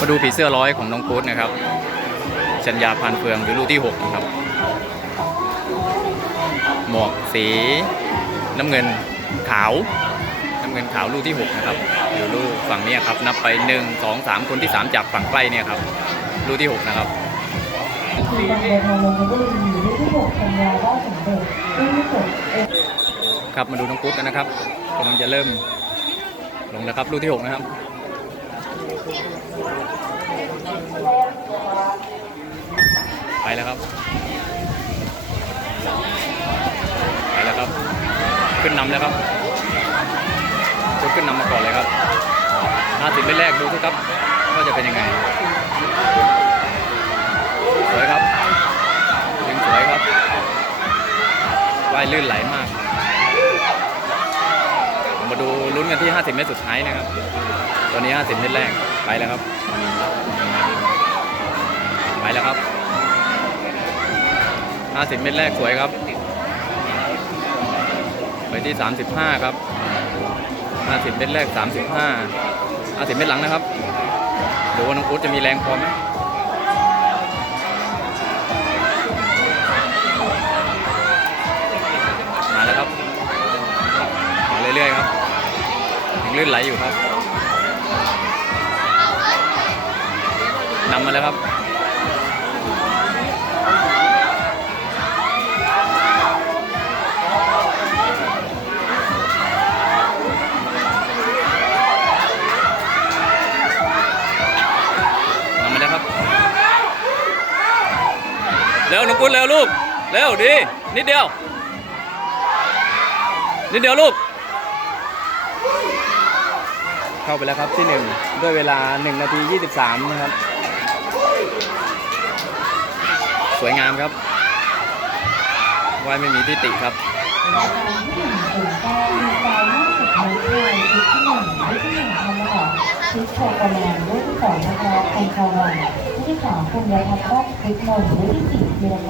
มาดูผีเสื้อร้อยของน้องกู๊ดนะครับชัญญาพันเฟืองหรือลูที่ 6 นะครับ หมวกสีน้ำเงินขาว น้ำเงินขาวลูที่ 6 นะครับ อยู่ลูฝั่งนี้ครับ นับไป 1 2 3 คนที่ 3 จากฝั่งใกล้เนี่ยครับลูที่ 6 นะครับครับมาดูน้องกุ๊ดกันนะครับกำลังจะเริ่มลงแล้วครับลูที่ 6 นะครับ ไปแล้วครับ ไปแล้วครับ ขึ้นนำแล้วครับกุ๊ดขึ้นนำมาก่อนเลยครับ50เป็นแรกดูสิครับว่าจะเป็นยังไง สวยครับยิงสวยครับว่ายลื่นไหลมาก มาดูลุ้นกันที่ 50 เมตรสุดท้ายนะครับ ตอนนี้ 50 เมตรแรก ไปแล้วครับ ไปแล้วครับ 50 เมตรแรกสวยครับ ไปที่ 35 ครับ 50 เมตรแรก 35 50 เมตรหลังนะครับ ดูว่าน้องอุ๊ดจะมีแรงพอไหม ลื่นไหลอยู่ครับนำมาแล้วครับนำมาแล้วครับเร็วน้องกุ๊ดเร็วลูก เร็วดี นิดเดียว นิดเดียวลูก เข้าไปแล้วครับที่ 1 ด้วยเวลา 1 นาที 23 นะครับ สวยงามครับว่ายไม่มีที่ติครับรายการที่หนึ่งศูนย์เก้ามีไฟห้าสิบเมตรไทยชุดที่หนึ่งชุดที่หนึ่งทำนะคะชุดโชว์กระแมนรุ่นที่สองนะคะคงคาวันชุดที่สามคุณยพัฒน์วัดคลิปนนท์รุ่นที่สี่ธีรพัฒน์